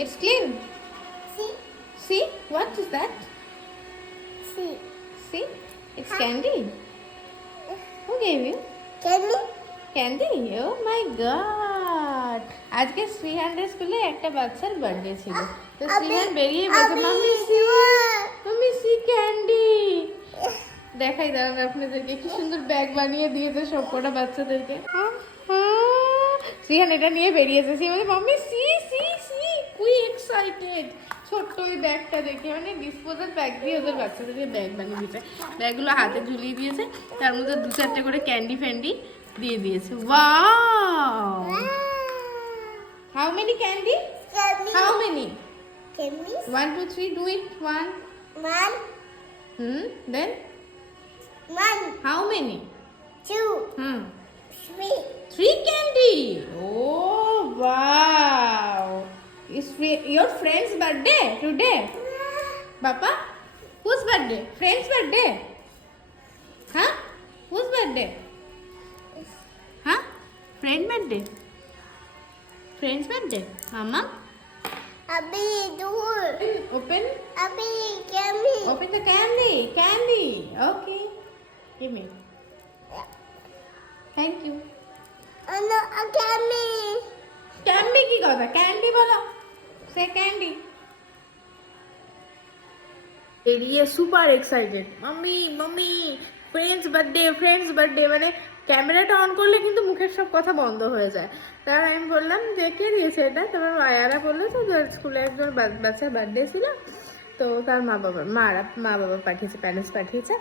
It's clean. See? See? What is that? See? See? It's candy. Who gave you? Candy? Candy? Oh my god! আজকে শ্রীহানের স্কুলে একটা বাচ্চার birthday ছিল, তো শ্রীহান বেরিয়ে বলছে mummy see, mummy see candy. দেখাই দাঁড়ান আপনাদেরকে, কি সুন্দর ব্যাগ বানিয়ে দিয়েছে সব কটা বাচ্চাদেরকে। শ্রীহান এটা নিয়ে বেরিয়েছে, সে বলে মাম্মি সি সি সি, কুই এক্সাইটেড। ছোট্ট ওই ব্যাগটা দেখে, মানে ডিসপোজাল ব্যাগ দিয়ে ওদের বাচ্চাদেরকে ব্যাগ বানিয়ে দিয়েছে। ব্যাগগুলো হাতে ঝুলিয়ে দিয়েছে, তার মধ্যে 2-4টে করে ক্যান্ডি ফ্যান্ডি দিয়ে দিয়েছে। Wow! How many candy? Candy. How many? Candy. 1 2 3, do it. 1. One. Then One. how many? 2. 3. 3 candy. Oh wow! Is your friend's birthday today? Papa? Whose birthday? Friend's birthday? Huh? Whose birthday? Huh? Friend birthday? Friend's birthday? Mama? Abhi, door. Open. Abhi, candy. Open the candy. Candy. Okay. Give me. Thank you. Oh no, a candy. Candy কি কথা? Candy বলো। Say candy. বেরিয়ে super excited, mummy mummy friends birthday, মানে ক্যামেরাটা on করলে কিন্তু মুখের সব কথা বন্ধ হয়ে যায়। তার আমি বললাম যে কে দিয়েছে এটা, তারপর মায়ারা বললো তো যে স্কুলে একজন বাচ্চার বার্থডে ছিল, তো তার মা বাবা পাঠিয়েছে, প্যারেন্টস পাঠিয়েছে,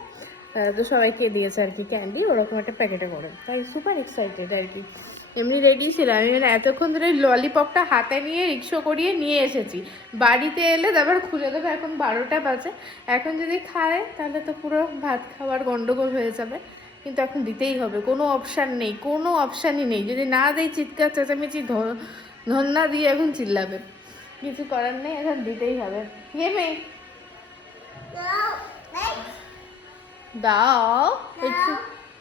তো সবাইকে দিয়েছে আর কি ক্যান্ডি, ওরকম একটা প্যাকেটে করে। তাই সুপার এক্সাইটেড আর কি। এমনি রেডি ছিলাম আমি, মানে এতক্ষণ ধরে ললিপপটা হাতে নিয়ে রিক্সা করিয়ে নিয়ে এসেছি, বাড়িতে এলে তারপর খুলে দেবো, এখন 12টা বাজে, এখন যদি খায় তাহলে তো পুরো ভাত খাওয়ার গন্ডগোল হয়ে যাবে, কিন্তু এখন দিতেই হবে, কোনো অপশান নেই, কোনো অপশানই নেই, যদি না দেয় চিৎকার চেঁচামেচি ধন্না দিয়ে এখন চিল্লাবে, কিছু করার নেই, এখন দিতেই হবে। ইয়ে মেয়ে No. Wait. দাও,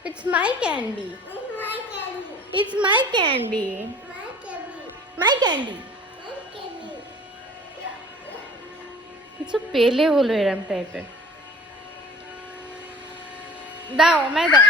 it's my candy, It's my candy. it's my candy, My candy. my candy। My candy. কিছু পেলে হলো এরম টাইপের। দাও আমায় দাও।